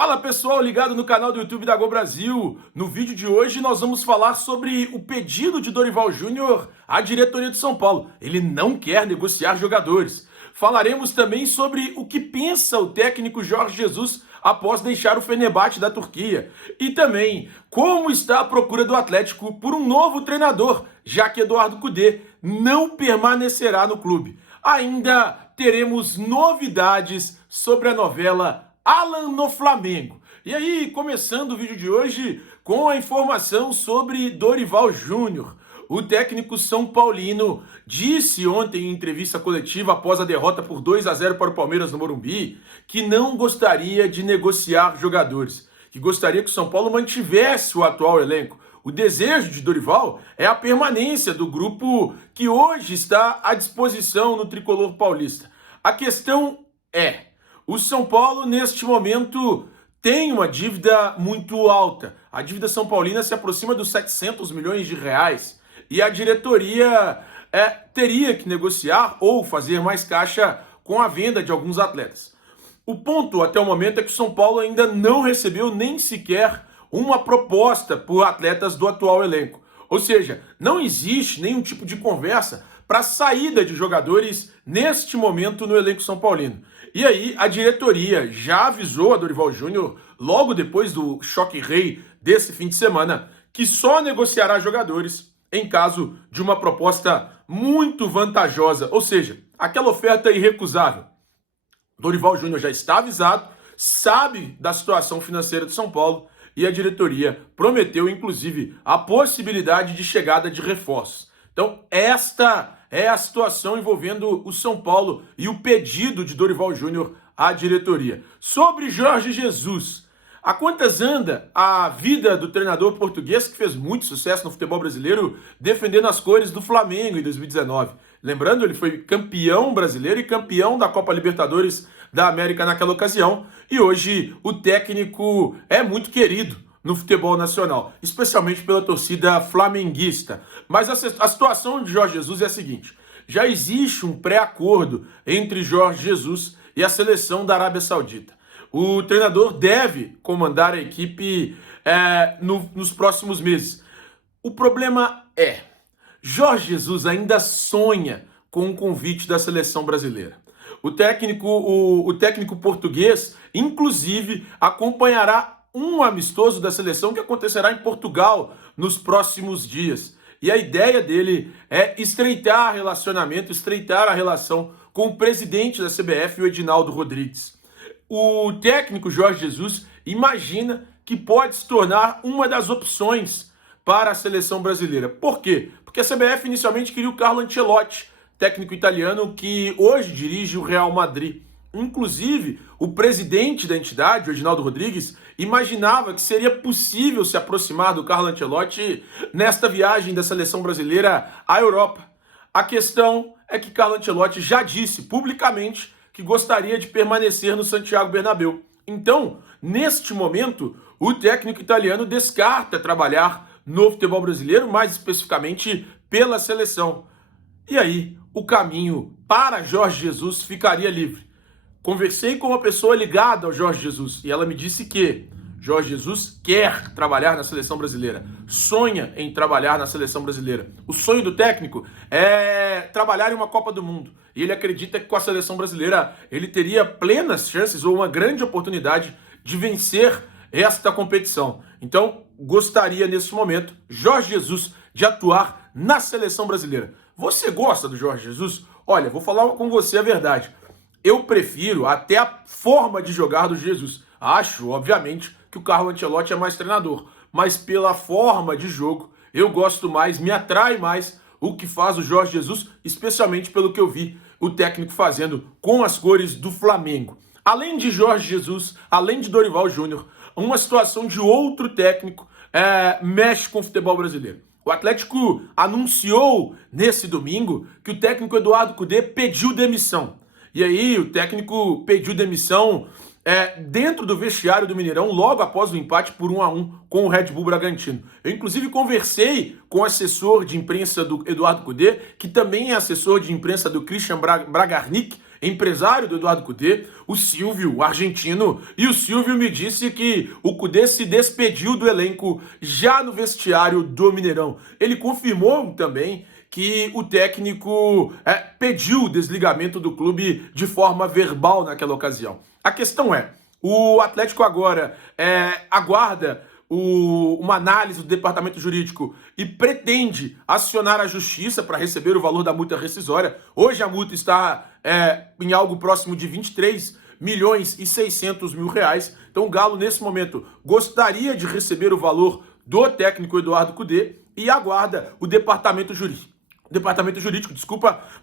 Fala pessoal, ligado no canal do YouTube da Gol Brasil. No vídeo de hoje nós vamos falar sobre o pedido de Dorival Júnior à diretoria de São Paulo. Ele não quer negociar jogadores. Falaremos também sobre o que pensa o técnico Jorge Jesus após deixar o Fenerbahçe da Turquia. E também como está a procura do Atlético por um novo treinador, já que Eduardo Cudê não permanecerá no clube. Ainda teremos novidades sobre a novela Alan no Flamengo. E aí, começando o vídeo de hoje com a informação sobre Dorival Júnior. O técnico São Paulino disse ontem em entrevista coletiva após a derrota por 2-0 para o Palmeiras no Morumbi que não gostaria de negociar jogadores, que gostaria que o São Paulo mantivesse o atual elenco. O desejo de Dorival é a permanência do grupo que hoje está à disposição no tricolor paulista. A questão é: o São Paulo, neste momento, tem uma dívida muito alta. A dívida São Paulina se aproxima dos 700 milhões de reais. E a diretoria teria que negociar ou fazer mais caixa com a venda de alguns atletas. O ponto, até o momento, é que o São Paulo ainda não recebeu nem sequer uma proposta por atletas do atual elenco. Ou seja, não existe nenhum tipo de conversa para a saída de jogadores neste momento no elenco São Paulino. E aí a diretoria já avisou a Dorival Júnior, logo depois do choque rei desse fim de semana, que só negociará jogadores em caso de uma proposta muito vantajosa, ou seja, aquela oferta irrecusável. Dorival Júnior já está avisado, sabe da situação financeira de São Paulo e a diretoria prometeu, inclusive, a possibilidade de chegada de reforços. Então, esta é a situação envolvendo o São Paulo e o pedido de Dorival Júnior à diretoria. Sobre Jorge Jesus, a quantas anda a vida do treinador português que fez muito sucesso no futebol brasileiro defendendo as cores do Flamengo em 2019? Lembrando, ele foi campeão brasileiro e campeão da Copa Libertadores da América naquela ocasião. E hoje o técnico é muito querido no futebol nacional, especialmente pela torcida flamenguista. Mas a situação de Jorge Jesus é a seguinte: já existe um pré-acordo entre Jorge Jesus e a seleção da Arábia Saudita. O treinador deve comandar a equipe nos próximos meses. O problema é: Jorge Jesus ainda sonha com o convite da seleção brasileira. O técnico português, inclusive, acompanhará um amistoso da seleção que acontecerá em Portugal nos próximos dias. E a ideia dele é estreitar a relação com o presidente da CBF, o Edinaldo Rodrigues. O técnico Jorge Jesus imagina que pode se tornar uma das opções para a seleção brasileira. Por quê? Porque a CBF inicialmente queria o Carlo Ancelotti, técnico italiano que hoje dirige o Real Madrid. Inclusive, o presidente da entidade, o Edinaldo Rodrigues, imaginava que seria possível se aproximar do Carlo Ancelotti nesta viagem da seleção brasileira à Europa. A questão é que Carlo Ancelotti já disse publicamente que gostaria de permanecer no Santiago Bernabéu. Então, neste momento, o técnico italiano descarta trabalhar no futebol brasileiro, mais especificamente pela seleção. E aí, o caminho para Jorge Jesus ficaria livre. Conversei com uma pessoa ligada ao Jorge Jesus e ela me disse que Jorge Jesus quer trabalhar na seleção brasileira, sonha em trabalhar na seleção brasileira. O sonho do técnico é trabalhar em uma Copa do Mundo e ele acredita que com a seleção brasileira ele teria plenas chances ou uma grande oportunidade de vencer esta competição. Então, gostaria nesse momento, Jorge Jesus, de atuar na seleção brasileira. Você gosta do Jorge Jesus? Olha, vou falar com você a verdade. Eu prefiro até a forma de jogar do Jesus. Acho, obviamente, que o Carlo Ancelotti é mais treinador, mas pela forma de jogo, eu gosto mais, me atrai mais o que faz o Jorge Jesus, especialmente pelo que eu vi o técnico fazendo com as cores do Flamengo. Além de Jorge Jesus, além de Dorival Júnior, uma situação de outro técnico mexe com o futebol brasileiro. O Atlético anunciou nesse domingo que o técnico Eduardo Cudê pediu demissão. E aí o técnico pediu demissão dentro do vestiário do Mineirão, logo após o empate por 1-1 com o Red Bull Bragantino. Eu, inclusive, conversei com o assessor de imprensa do Eduardo Cudê, que também é assessor de imprensa do Christian Bragarnik, empresário do Eduardo Cudê, o Silvio, o argentino, e o Silvio me disse que o Cudê se despediu do elenco já no vestiário do Mineirão. Ele confirmou também que o técnico pediu o desligamento do clube de forma verbal naquela ocasião. A questão é, o Atlético agora aguarda uma análise do departamento jurídico e pretende acionar a justiça para receber o valor da multa rescisória. Hoje a multa está em algo próximo de 23 milhões e 600 mil reais. Então o Galo, nesse momento, gostaria de receber o valor do técnico Eduardo Cudê e aguarda o departamento jurídico,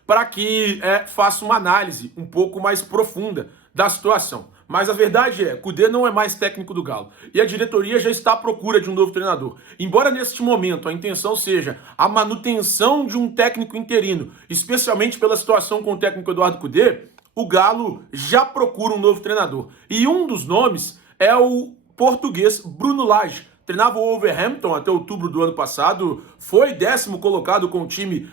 para que faça uma análise um pouco mais profunda da situação. Mas a verdade é, Cudê não é mais técnico do Galo e a diretoria já está à procura de um novo treinador. Embora neste momento a intenção seja a manutenção de um técnico interino, especialmente pela situação com o técnico Eduardo Cudê, o Galo já procura um novo treinador. E um dos nomes é o português Bruno Lage. Treinava o Wolverhampton até outubro do ano passado, foi 10º colocado com o time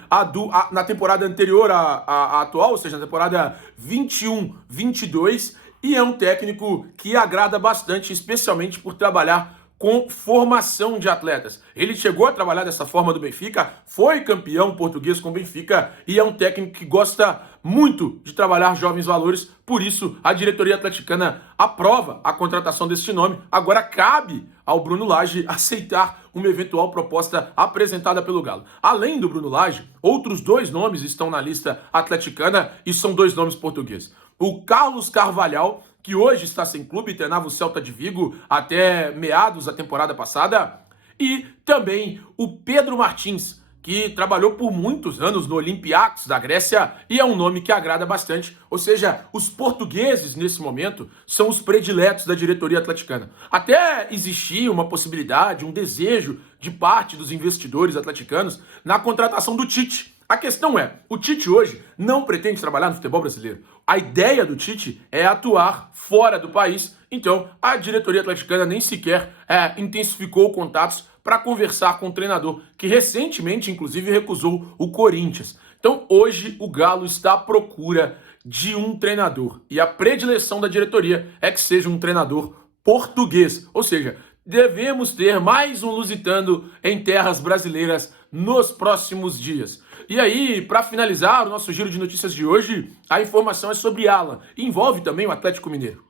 na temporada anterior à atual, ou seja, na temporada 21-22, e é um técnico que agrada bastante, especialmente por trabalhar com formação de atletas. Ele chegou a trabalhar dessa forma do Benfica, foi campeão português com o Benfica e é um técnico que gosta muito de trabalhar jovens valores. Por isso, a diretoria atleticana aprova a contratação deste nome. Agora cabe ao Bruno Lage aceitar uma eventual proposta apresentada pelo Galo. Além do Bruno Lage, outros 2 nomes estão na lista atleticana e são 2 nomes portugueses. O Carlos Carvalhal, que hoje está sem clube, treinava o Celta de Vigo até meados da temporada passada, e também o Pedro Martins, que trabalhou por muitos anos no Olympiacos da Grécia e é um nome que agrada bastante. Ou seja, os portugueses nesse momento são os prediletos da diretoria atleticana. Até existia uma possibilidade, um desejo de parte dos investidores atleticanos na contratação do Tite. A questão é, o Tite hoje não pretende trabalhar no futebol brasileiro. A ideia do Tite é atuar fora do país, então a diretoria atleticana nem sequer intensificou contatos para conversar com o treinador, que recentemente, inclusive, recusou o Corinthians. Então hoje o Galo está à procura de um treinador e a predileção da diretoria é que seja um treinador português, ou seja, devemos ter mais um lusitano em terras brasileiras nos próximos dias. E aí, para finalizar o nosso giro de notícias de hoje, a informação é sobre Alan, e envolve também o Atlético Mineiro.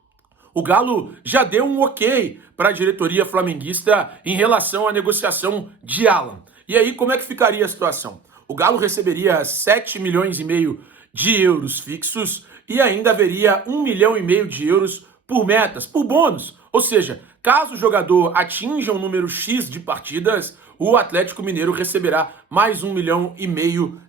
O Galo já deu um ok para a diretoria flamenguista em relação à negociação de Alan. E aí, como é que ficaria a situação? O Galo receberia 7 milhões e meio de euros fixos e ainda haveria 1,5 milhão de euros por metas, por bônus. Ou seja, caso o jogador atinja um número X de partidas, o Atlético Mineiro receberá mais 1,5 milhão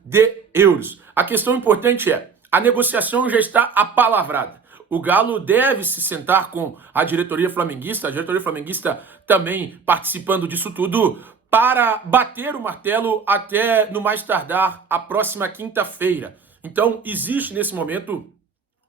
de euros. A questão importante é, a negociação já está apalavrada. O Galo deve se sentar com a diretoria flamenguista também participando disso tudo, para bater o martelo até, no mais tardar, a próxima quinta-feira. Então, existe nesse momento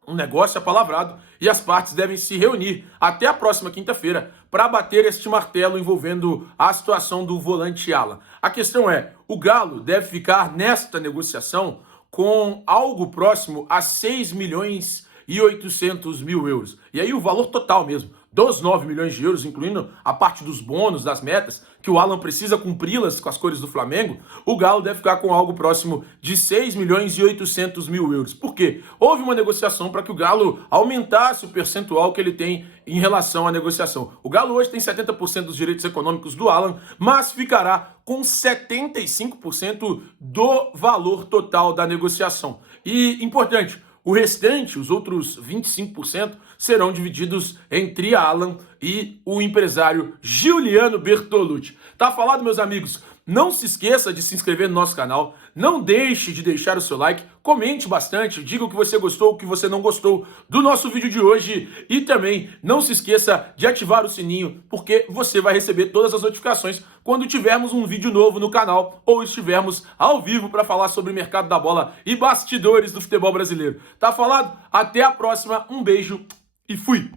um negócio apalavrado e as partes devem se reunir até a próxima quinta-feira para bater este martelo envolvendo a situação do volante Alan. A questão é, o Galo deve ficar nesta negociação com algo próximo a 6 milhões e 800 mil euros. E aí o valor total mesmo, dos 9 milhões de euros, incluindo a parte dos bônus, das metas, que o Alan precisa cumpri-las com as cores do Flamengo, o Galo deve ficar com algo próximo de 6 milhões e 800 mil euros. Por quê? Houve uma negociação para que o Galo aumentasse o percentual que ele tem em relação à negociação. O Galo hoje tem 70% dos direitos econômicos do Alan, mas ficará com 75% do valor total da negociação. E, importante, o restante, os outros 25%, serão divididos entre Alan e o empresário Giuliano Bertolucci. Tá falado, meus amigos? Não se esqueça de se inscrever no nosso canal, não deixe de deixar o seu like, comente bastante, diga o que você gostou, o que você não gostou do nosso vídeo de hoje e também não se esqueça de ativar o sininho, porque você vai receber todas as notificações quando tivermos um vídeo novo no canal ou estivermos ao vivo para falar sobre o mercado da bola e bastidores do futebol brasileiro. Tá falado? Até a próxima, um beijo e fui!